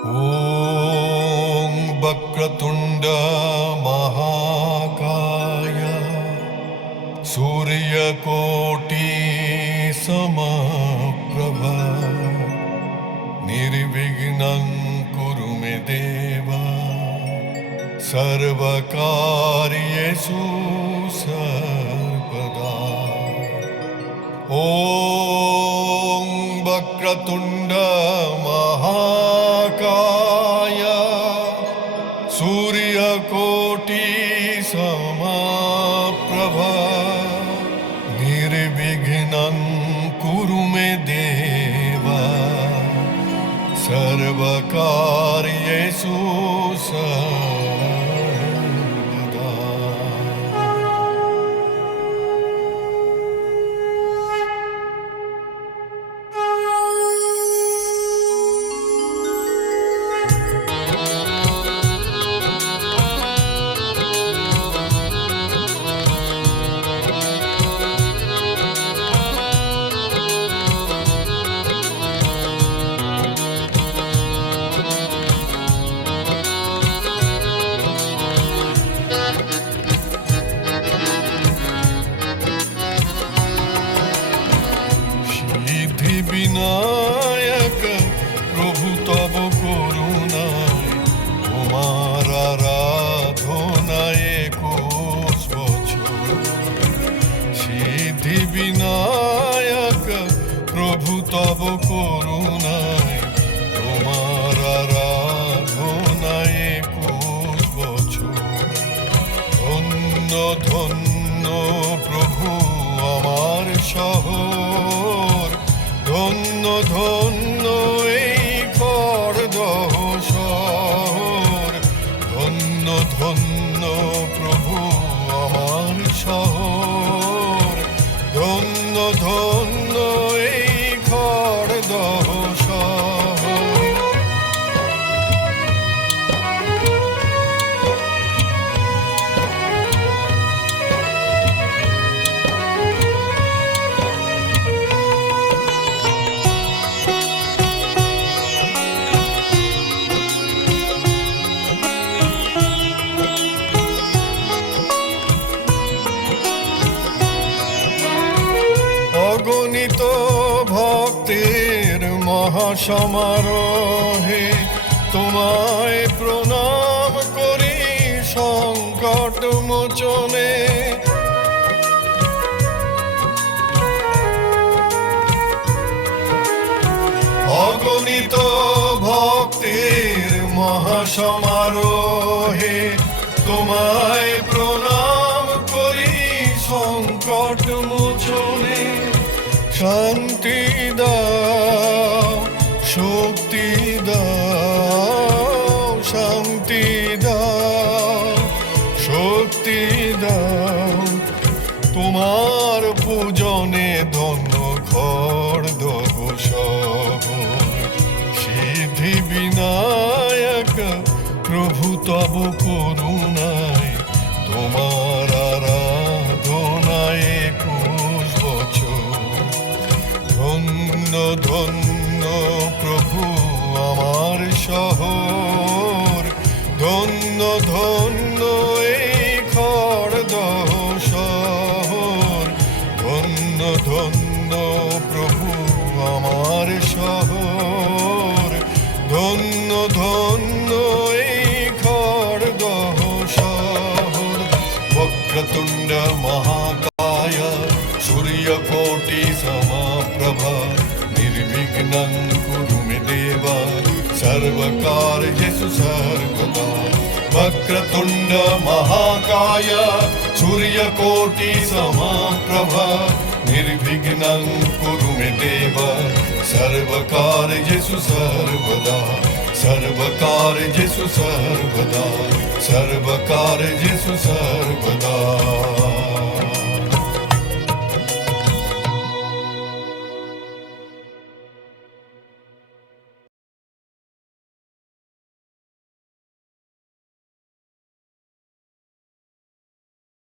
ॐ वक्रतुण्ड महाकाय सूर्यकोटि समप्रभा निर्विघ्नं कुरु मे देव सर्वकार्येषु सर्वदा। ॐ वक्रतुण्ड महाकाय सूर्यकोटि समप्रभा निर्विघ्नं कुरु मे देव सर्वकार्येषु सर्वदा। বিনায়ক প্রভু তব করুণায় তোমার আরাধনায় 21 বছর। সিদ্ধি বিনায়ক প্রভু তব করুণায় তোমার আরাধনায় 21 বছর। ধন্য ধন্য প্রভু আমার শহর, ধন্য ধন্য এই খড়দহ শহর। ধন্য ধন্য প্রভু আমার শহর, ধন্য ধন্য এই খড়দহ শহর। অগণিত ভক্তের মহাসমারোহে তোমায় প্রণাম করি সংকট মোচনে। অগণিত ভক্তের মহাসমারোহে তোমায় প্রণাম করি সংকট মোচনে। শান্তি দাও, শক্তি দাও, শান্তি দাও, শক্তি দাও। তোমার পূজনে ধন্য খড়দহ শহর। সিদ্ধি বিনায়ক প্রভু তব করুণায় তোমার আরাধনায় 21 বছর। ধন্য ধন্য প্রভু আমার শহর, ধন্য ধন্য এই খড়দহ শহর। ধন্য ধন্য প্রভু আমার শহর, ধন্য ধন্য এই খড়দহ শহর। বক্রতুণ্ড মহাকায় सूर्यकोटि समप्रभा निर्विघ्नं कुरु मे देव सर्वकार्येषु सर्वदा। वक्रतुण्ड महाकाय सूर्यकोटि समप्रभा निर्विघ्नं कुरु मे देव सर्वकार्येषु सर्वदा। सर्वकार्येषु सर्वदा, सर्वकार्येषु सर्वदा।